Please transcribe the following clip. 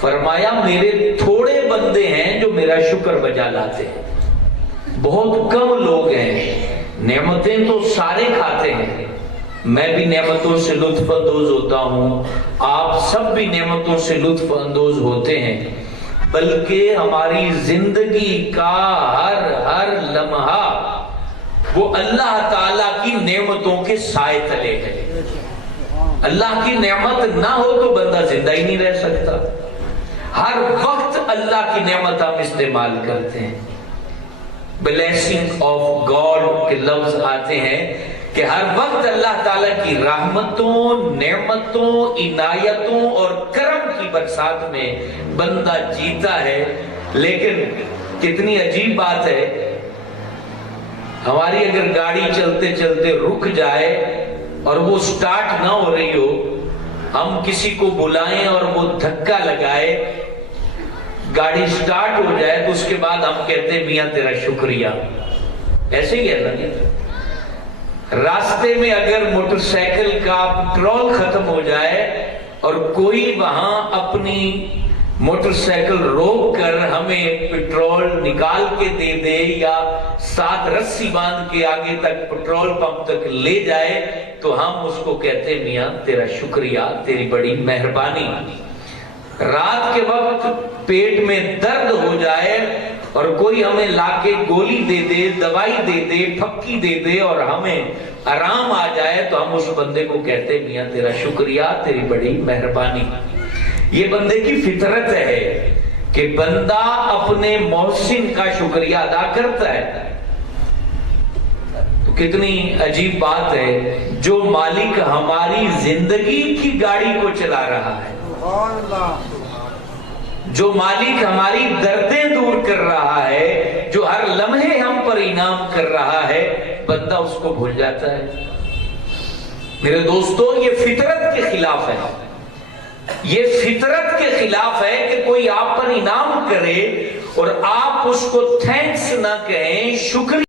فرمایا میرے تھوڑے بندے ہیں جو میرا شکر بجا لاتے ہیں، بہت کم لوگ ہیں۔ نعمتیں تو سارے کھاتے ہیں، میں بھی نعمتوں سے لطف اندوز ہوتا ہوں، آپ سب بھی نعمتوں سے لطف اندوز ہوتے ہیں، بلکہ ہماری زندگی کا ہر لمحہ وہ اللہ تعالیٰ کی نعمتوں کے سائے تلے ہے۔ اللہ کی نعمت نہ ہو تو بندہ زندہ ہی نہیں رہ سکتا۔ ہر وقت اللہ کی نعمت ہم استعمال کرتے ہیں۔ بلیسنگ آف گاڈ کے لفظ آتے ہیں کہ ہر وقت اللہ تعالیٰ کی رحمتوں، نعمتوں، عنایتوں اور کرم کی برسات میں بندہ جیتا ہے۔ لیکن کتنی عجیب بات ہے، ہماری اگر گاڑی چلتے چلتے رک جائے اور وہ سٹارٹ نہ ہو رہی ہو، ہم کسی کو بلائیں اور وہ دھکا لگائے، گاڑی سٹارٹ ہو جائے تو اس کے بعد ہم کہتے ہیں میاں تیرا شکریہ۔ ایسے ہی ہے نا، راستے میں اگر موٹر سائیکل کا پٹرول ختم ہو جائے اور کوئی وہاں اپنی موٹر سائیکل روک کر ہمیں پٹرول نکال کے دے دے یا ساتھ رسی باندھ کے آگے تک پٹرول پمپ تک لے جائے تو ہم اس کو کہتے ہیں میاں تیرا شکریہ، تیری بڑی مہربانی۔ رات کے وقت پیٹ میں درد ہو جائے اور کوئی ہمیں لا کے گولی دے دے، دوائی دے دے، پھکی دے دے اور ہمیں آرام آ جائے تو ہم اس بندے کو کہتے ہیں میاں تیرا شکریہ، تیری بڑی مہربانی۔ یہ بندے کی فطرت ہے کہ بندہ اپنے محسن کا شکریہ ادا کرتا ہے۔ تو کتنی عجیب بات ہے، جو مالک ہماری زندگی کی گاڑی کو چلا رہا ہے، جو مالک ہماری دردیں دور کر رہا ہے، جو ہر لمحے ہم پر انعام کر رہا ہے، بندہ اس کو بھول جاتا ہے۔ میرے دوستو، یہ فطرت کے خلاف ہے، یہ فطرت کے خلاف ہے کہ کوئی آپ پر انعام کرے اور آپ اس کو تھینکس نہ کہیں، شکریہ